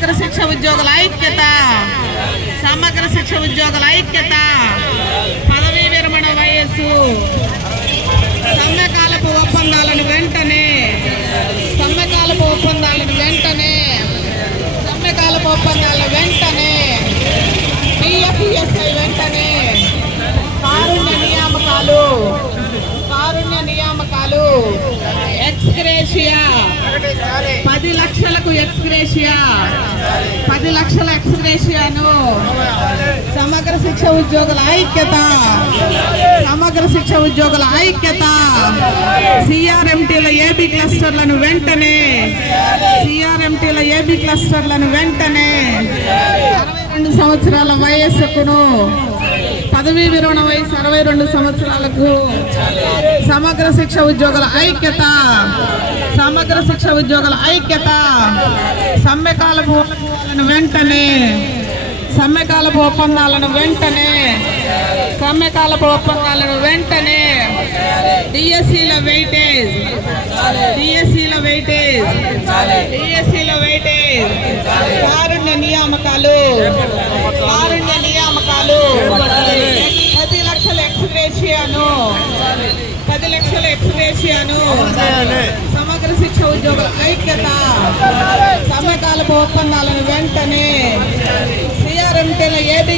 సమగ్ర శిక్ష ఉద్యోగుల ఐక్యత, సమగ్ర శిక్ష ఉద్యోగుల ఐక్యత, పదవీ విరమణ వయస్సు, సమ్మెకాలపు ఒప్పందాలను వెంటనే, సమ్మెకాలపు ఒప్పందాలను వెంటనే, సమ్మెకాలపు ఒప్పందాలను వెంటనే, పిఎఫ్ఈఎస్ఐ వెంటనే, కారుణ్య నియామకాలు, కారుణ్య నియామకాలు, ఎక్స్గ్రేషియా 10 లక్షలకు ఎక్స్గ్రేషియా, 10 లక్షల ఎక్స్గ్రేషియాను సమగ్ర శిక్ష ఉద్యోగుల ఐక్యత, సమగ్ర శిక్ష ఉద్యోగుల ఐక్యత, సిఆర్ఎంటీల ఏబీ క్లస్టర్లను వెంటనే, సిఆర్ఎంటీల ఏబీ క్లస్టర్లను వెంటనే, 62 సంవత్సరాల వయస్సుకును పదవీ విరమణ వయసు 62 సంవత్సరాలకు సమగ్ర శిక్ష ఉద్యోగుల ఐక్యత, సమగ్ర శిక్ష ఉద్యోగుల ఐక్యత, సమ్మెకాలపు ఒప్పందాలను వెంటనే, సమ్మెకాలపు ఒప్పందాలను వెంటనే, సమ్మెకాలపు ఒప్పందాలను వెంటనే, డిఎస్సీల వెయిటేజ్, డిఎస్సీల వెయిటేజ్, డిఎస్సీల వెయిటేజ్, కారుణ్య నియామకాలు, కారుణ్య నియామకాలు, 10 లక్షల ఎక్స్గ్రేషియాను, 10 లక్షల ఎక్స్గ్రేషియాను, సమగ్ర శిక్ష ఉద్యోగుల ఐక్యత, సమ్మెకాలపు ఒప్పందాలను వెంటనే, సిఆర్ఎంటీల ఏబీ